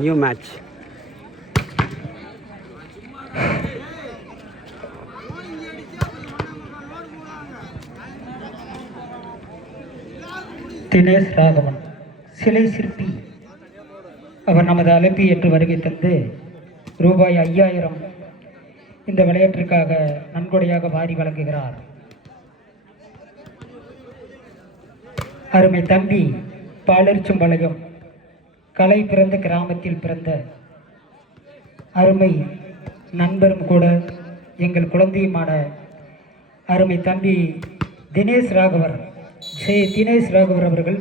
New match. Dinesh Raghavan சிலை சிற்பி அவர் நமது அழைப்பை ஏற்று வருகை தந்து ரூபாய் 5000 இந்த விளையாட்டிற்காக நன்கொடையாக வாரி வழங்குகிறார். அருமை தம்பி பாலரிச்சம்பாளையம் கலை பிறந்த கிராமத்தில் பிறந்த அருமை நண்பரும் கூட எங்கள் குழந்தையுமான அருமை தம்பி தினேஷ் ராகவர் அவர்கள்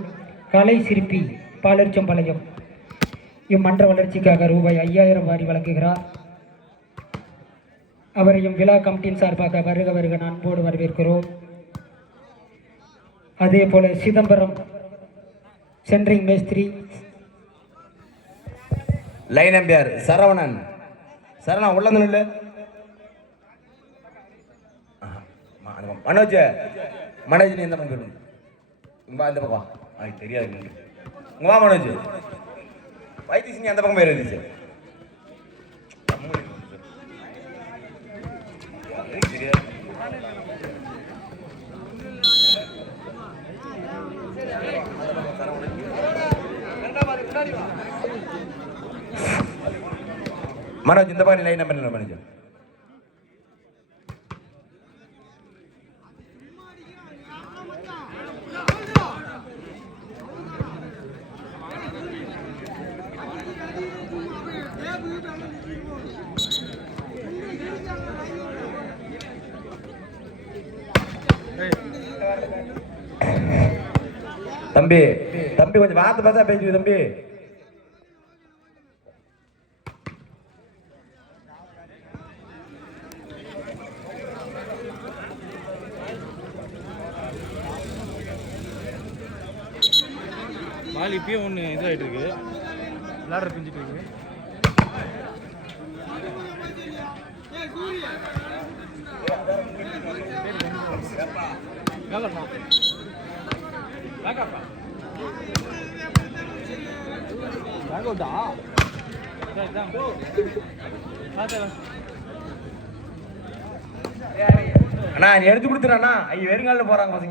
கலை சிற்பி பாலரிச்சம்பாளையம் இம்மன்ற வளர்ச்சிக்காக ரூபாய் 5000 வாரி வழங்குகிறார். அவரையும் விழா கமிட்டியின் சார்பாக வருக வருக அன்போடு வரவேற்கிறோம். அதே போல சிதம்பரம் சென்ட்ரிங் மேஸ்திரி லைன் எம்பியார் சரவணன் உள்ளது இல்லை மனோஜ் நீ எந்த பக்கம் வா, இந்த பக்கம் வா. தெரியாது வா மனோஜ். வைத்தியசி நீ அந்த பக்கம் போயிருந்துச்சு. மனோஜ் இந்த பக்கம் லைன் நம்பர் மனோஜ். தம்பி கொஞ்சம் வார்த்தை பார்த்தா பேசுது தம்பி. பால் இப்பயும் ஒன்று இதாகிட்டு இருக்கு, விளாட்ற பிஞ்சிட்டு இருக்கு. அண்ணா நீ எடுத்து கொடுத்துறா. ஐயோ வெறுங்காலில் போறாங்க பசங்க.